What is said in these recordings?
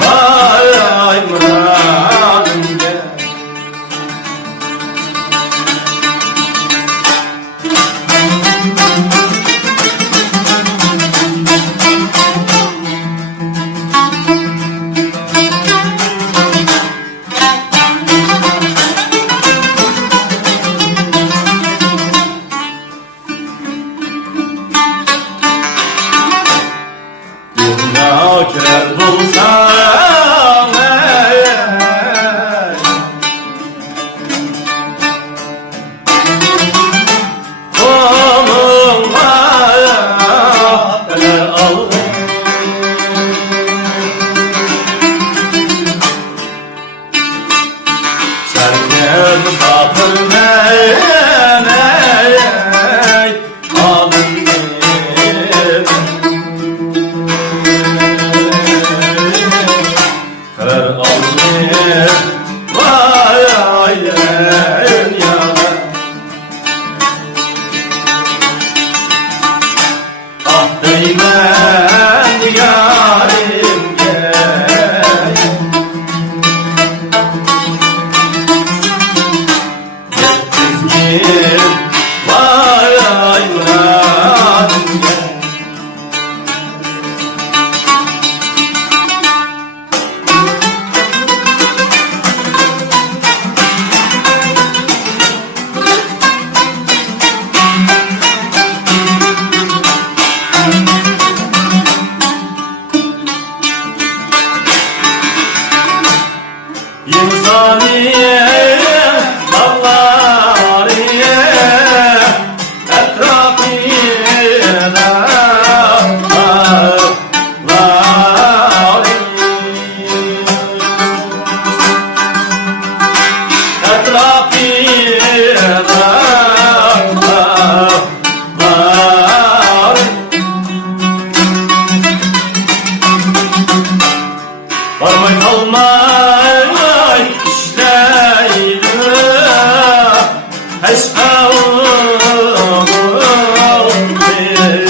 vay muradım gel. Kör bulsam koluma ele al. Sergen sapır mene alın değmen yarim gel. İzmir vay muradım gel. İnsaniye dağlarıya etrafıya dağlarıya etrafıya dağlarıya varmay kalmay işleydi eşkavul bizler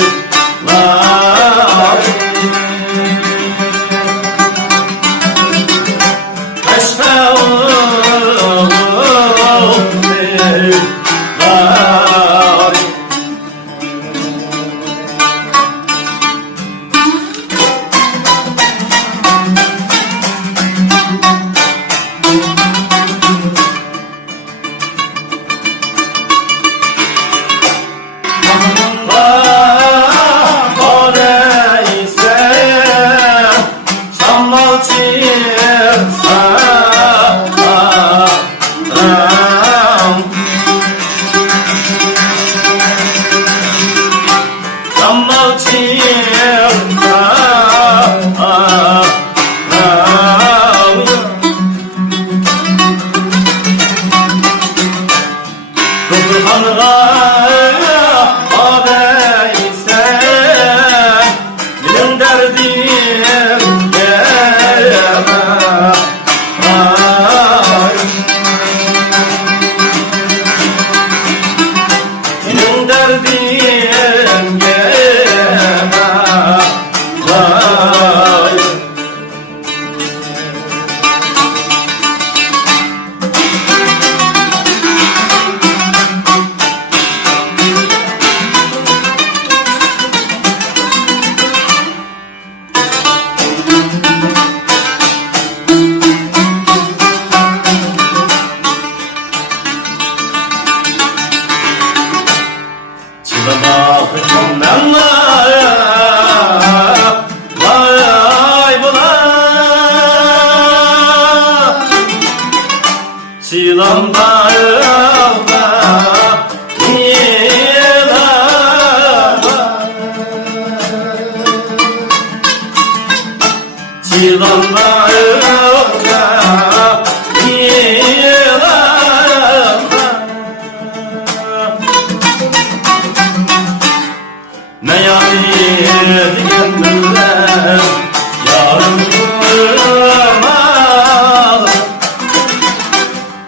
eşkavul bizler. Ne yapayım gönlümden yarım durmaz,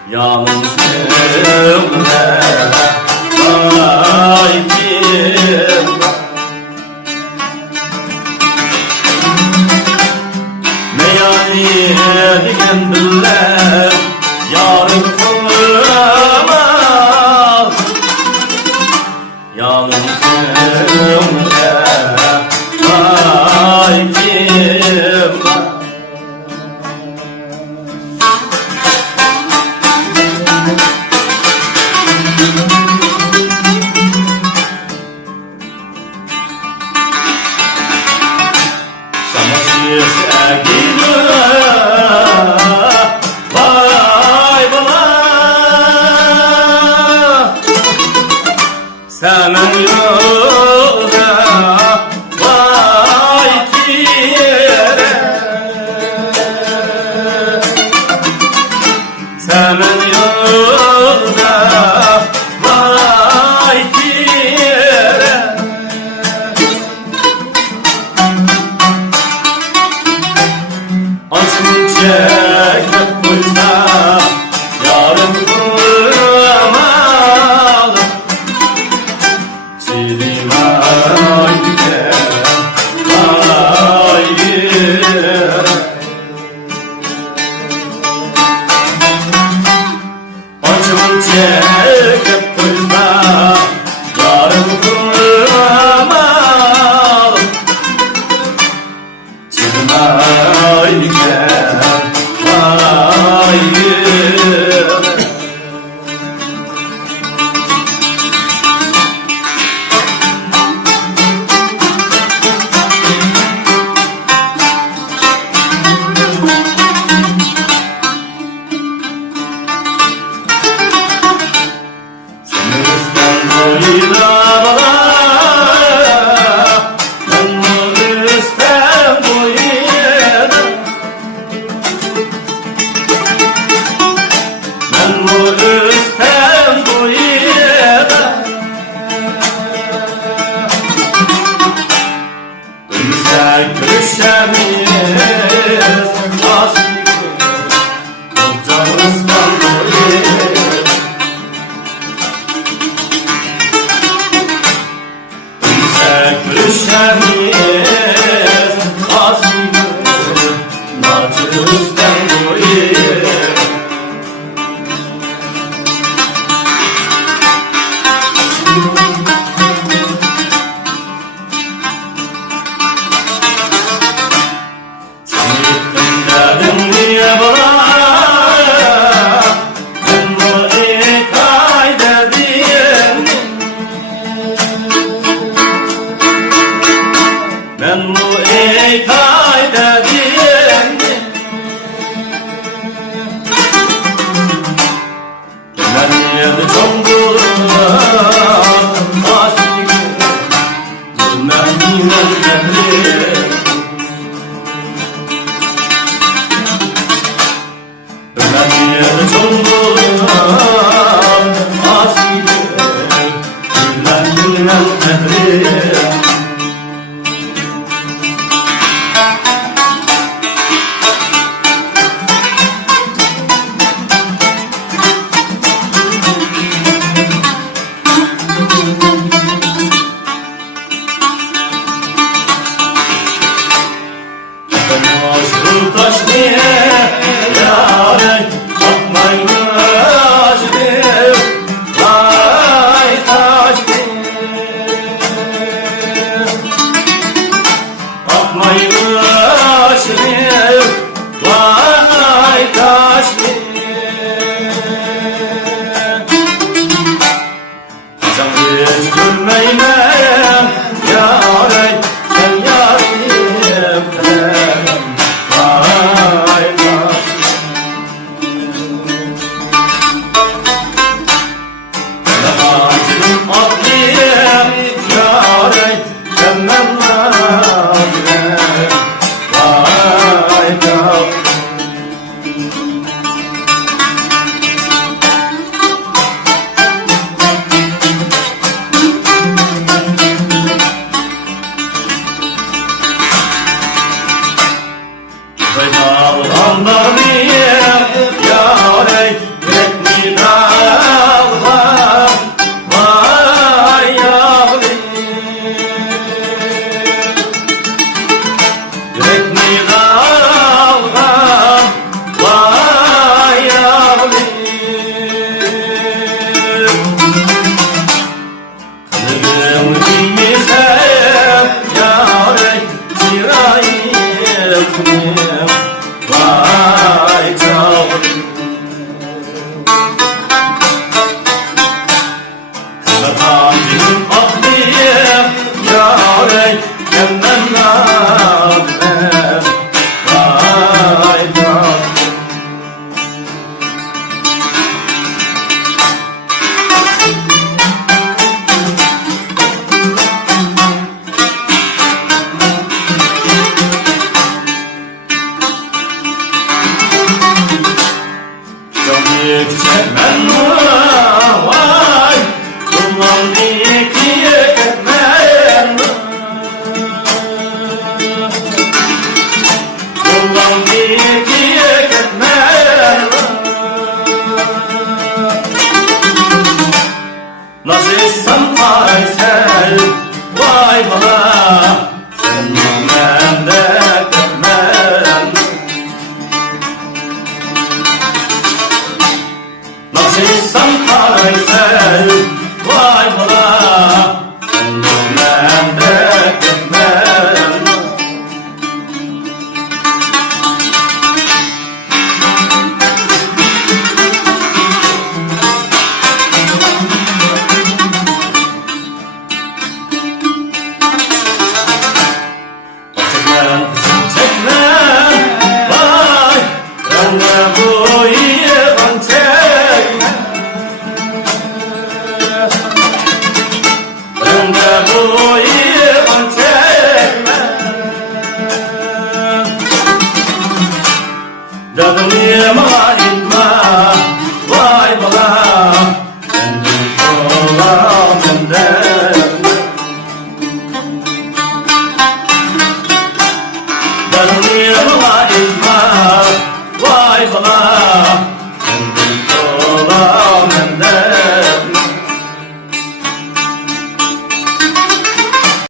yalnız gönlümden ay kim diyen diller yarın kılamaz yalın kımre vay kim Senin yolda vay kire Senin yolda vay kire Acım çekip koysa yarın kuramalı Çiğdim ayke ayke Acım çekip koysa yarın kuramalı Çiğdim ayke ayke Ben bu kayda diyendim Ben yedi çok durumdan Aşkım Ben yine geldim Ben yedi çok durumdan Aşkım Ben yine geldim Aşkım taş diye yâre bakmaymış diye Vay taş diye bakmaymış diye Vay taş diye Can hiç gülmeymem yâre sen yârim Yürek mi dalga vay çavrum. Merhametim aklıyım yâre kendem nâfem vay çavrum. Çekmen vay, duman ikiye etmen, duman ikiye etmen. Nasılsın Aysel, vay bana, sen memleket etmen. Nasılsın Aysel, vay bana, sen memleket etmen. Çekmem, vay, ben de bu yılan çekmem. Ben de bu yılan çekmem. Dedim yema gitme, vay bana.